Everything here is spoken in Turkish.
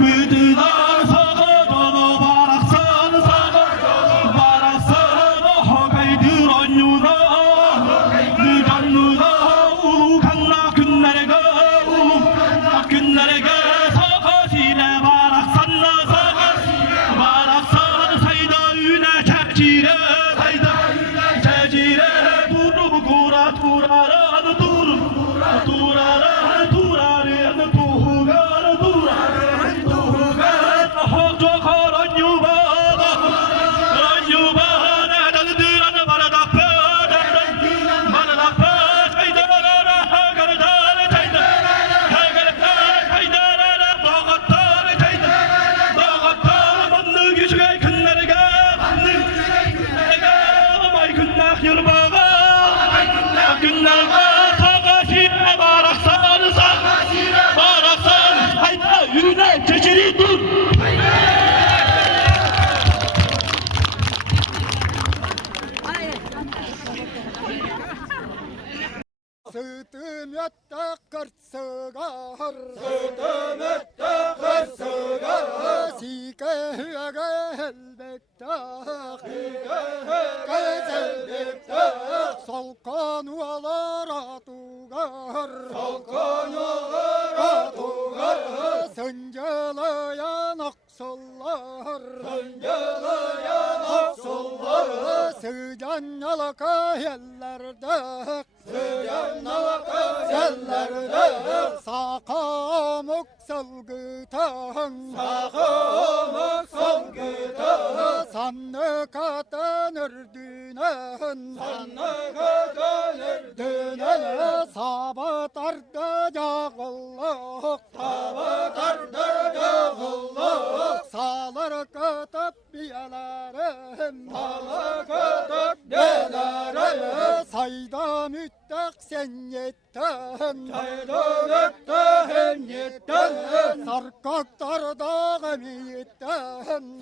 Müdüler sağırını baraksan Hagaydır anyuna Canlıda ulu kanla günlerge Sakasile baraksan sayda üne çekçire Duru kura turaran turaran tuhugar Hocakar anyuba Nedaldıran baradakpe Yürüne çekili dur. Sütüm yatta kırsıgar Sike hüge elbette Salkan ualara tugar Sönceleyen aksollar Sıcan yalaka yerlerde Sakamuk salgıtan Sanlı katanır dünen Sabatarda yağıllık Sağlar katıp biyelerim Sayda müttak sen yetten Sarkaktar dağım yetten